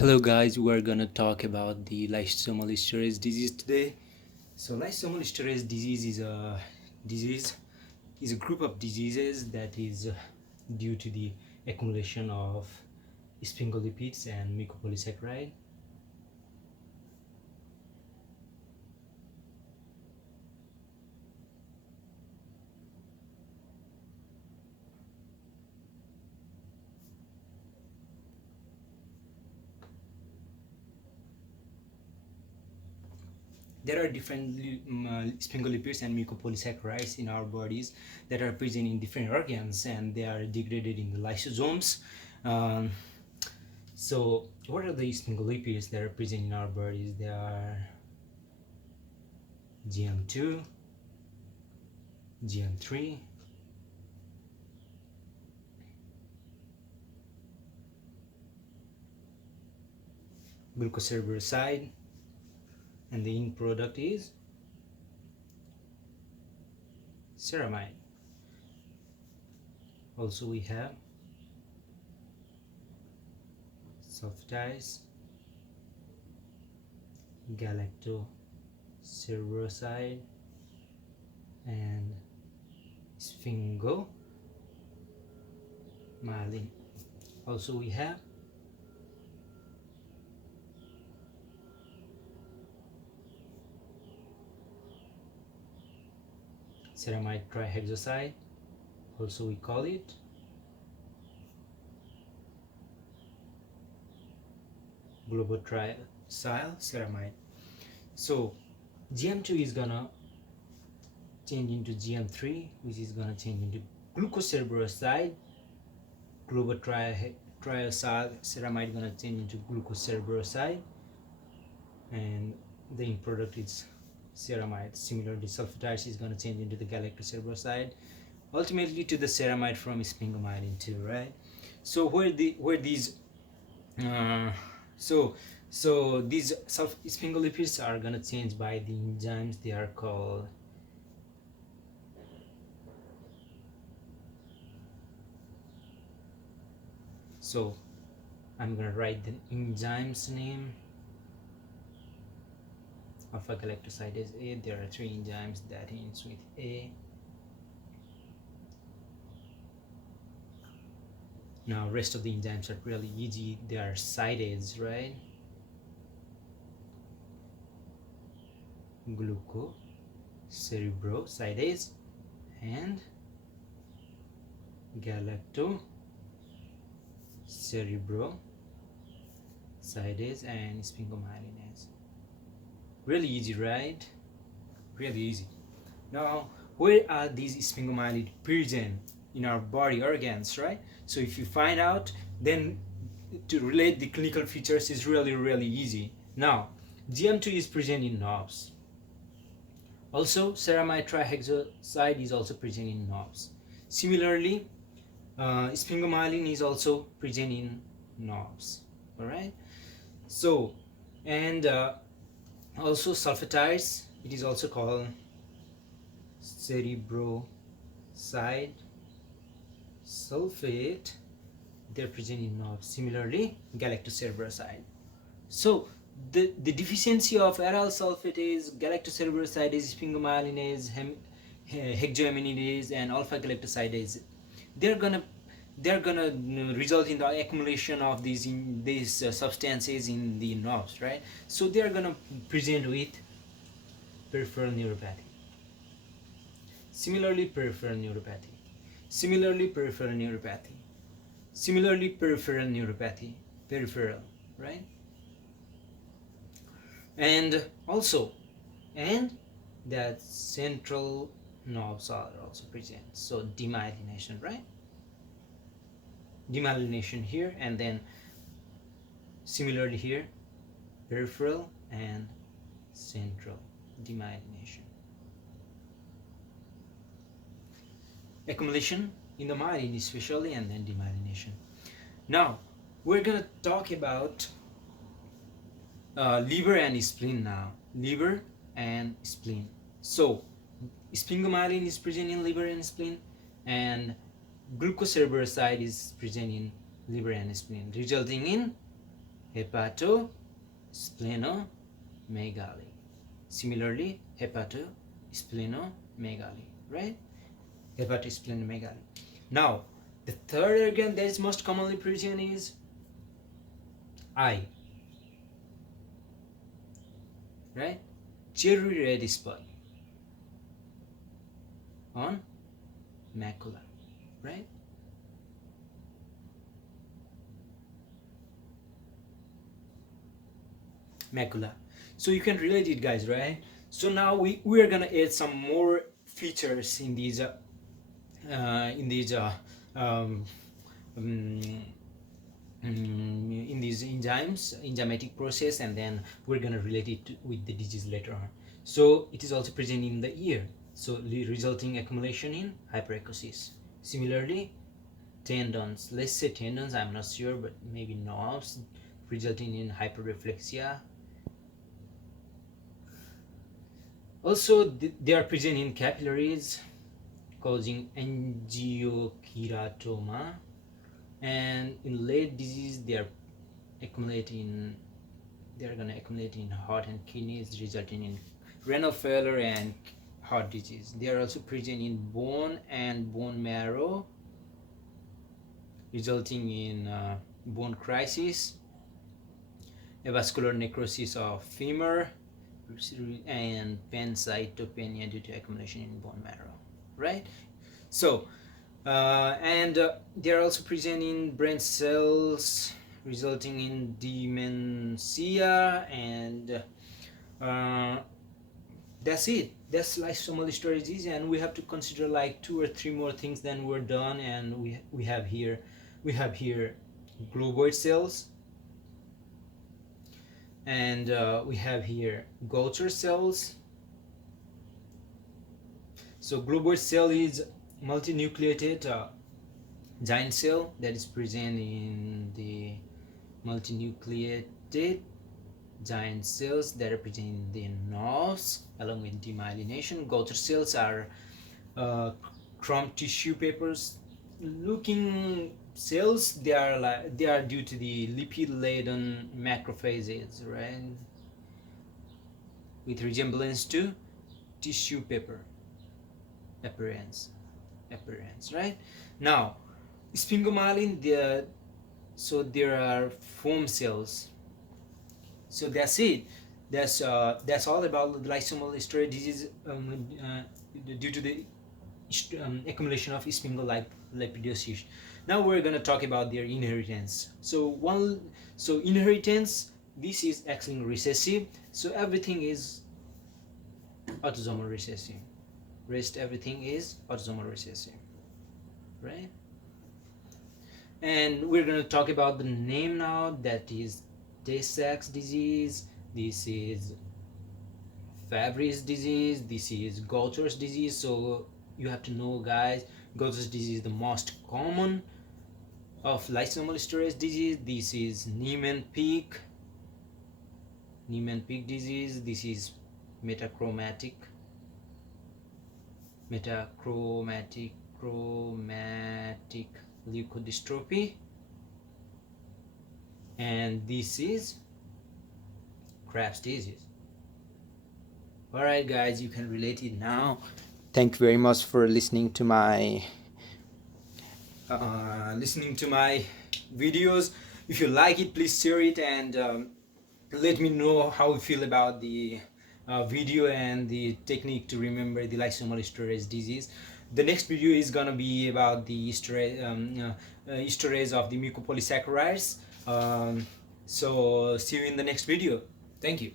Hello guys, we're gonna talk about the lysosomal storage disease today. So lysosomal storage disease disease is a group of diseases that is due to the accumulation of sphingolipids and mucopolysaccharide. There are different sphingolipids and mucopolysaccharides in our bodies that are present in different organs, and they are degraded in the lysosomes. Um, so what are the sphingolipids that are present in our bodies? They are GM2, GM3, glucocerebrosidase, and the end product is ceramide. Also we have sulfatase, galactocerebroside, and sphingomyelin. Also we have ceramide trihexoside, also we call it globotriacyl ceramide. So GM2 is gonna change into GM3, which is gonna change into glucocerebroside. Globotriacyl ceramide gonna change into glucocerebroside, and the end product is ceramide. Similarly, sulfatase is going to change into the galactocerebroside, ultimately to the ceramide from sphingomyelin too, right? So these these sphingolipids are going to change by the enzymes. They are called I'm going to write the enzyme's name. Alpha galactosidase A. There are 3 enzymes that ends with A. Now rest of the enzymes are really easy. They are sidase, right? Glucocerebrosidase and galactocerebrosidase and sphingomyelinase. Really easy, right? Really easy. Now, where are these sphingomyelin present in our body organs, right? So if you find out, then to relate the clinical features is really easy. Now, GM2 is present in nerves. Also, ceramide trihexoside is also present in nerves. Similarly, sphingomyelin is also present in nerves. All right. So, and also sulfatase, it is also called cerebroside sulfate. They're present in nerves. Similarly, galactocerebroside. So the deficiency of aryl sulfatase, galactocerebrosidase, sphingomyelinase, hexoaminidase, and alpha galactosidase, they're gonna result in the accumulation of these substances in the nerves, right? So they are gonna present with peripheral neuropathy. Similarly, peripheral neuropathy. Similarly, peripheral neuropathy. Similarly, peripheral neuropathy. Peripheral, right? And also, and that central nerves are also present. So demyelination, right? Demyelination here, and then similarly here, peripheral and central demyelination. Accumulation in the myelin especially, and then demyelination. Now we're gonna talk about liver and spleen now. Liver and spleen. So sphingomyelin is present in liver and spleen, and glucocerebrosidase is present in liver and spleen, resulting in hepatosplenomegaly. Similarly, hepatosplenomegaly, right? Hepatosplenomegaly. Now, the third organ that is most commonly present is eye, right? Cherry red spot on macula, right? Macula. So you can relate it, guys, right? So now we are gonna add some more features in these um, um, in these enzymatic process, and then we're gonna relate it with the disease later on. So it is also present in the ear, so resulting accumulation in hyperacusis. Similarly, tendons, let's say tendons, I'm not sure, but maybe nerves, resulting in hyperreflexia. Also, they are present in capillaries, causing angiokeratoma, and in late disease they are accumulating. They are gonna accumulate in heart and kidneys, resulting in renal failure and heart disease. They are also present in bone and bone marrow, resulting in bone crisis, avascular necrosis of femur, and pancytopenia due to accumulation in bone marrow, right? So they are also present in brain cells, resulting in dementia, and that's it. That's lysosomal storage disease, and we have to consider like 2 or 3 more things. Then we're done, and we have here globoid cells, and we have here Gaucher cells. So globoid cell is multinucleated giant cell that is present in the multinucleated giant cells that are present in the nerves along with demyelination. Gaucher cells are crumb tissue papers looking cells. They are due to the lipid-laden macrophages, right? With resemblance to tissue paper appearance, right? Now, sphingomyelin, so there are foam cells. So that's it. That's all about the lysosomal storage disease due to the accumulation of sphingolipidosis. Now we're gonna talk about their inheritance. So inheritance. This is X-linked recessive. So everything is autosomal recessive. Rest everything is autosomal recessive, right? And we're going to talk about the name now. That is Tay-Sachs disease. This is Fabry's disease. This is Gaucher's disease. So you have to know, guys, Gaucher's disease is the most common of lysosomal storage disease. This is Niemann-Pick disease. This is metachromatic leukodystrophy, and this is Kraft's disease. All right, guys, you can relate it now. Thank you very much for listening to my videos. If you like it, please share it, and let me know how you feel about the video and the technique to remember the lysosomal storage disease. The next video is gonna be about the esterase of the mucopolysaccharides. So see you in the next video. Thank you.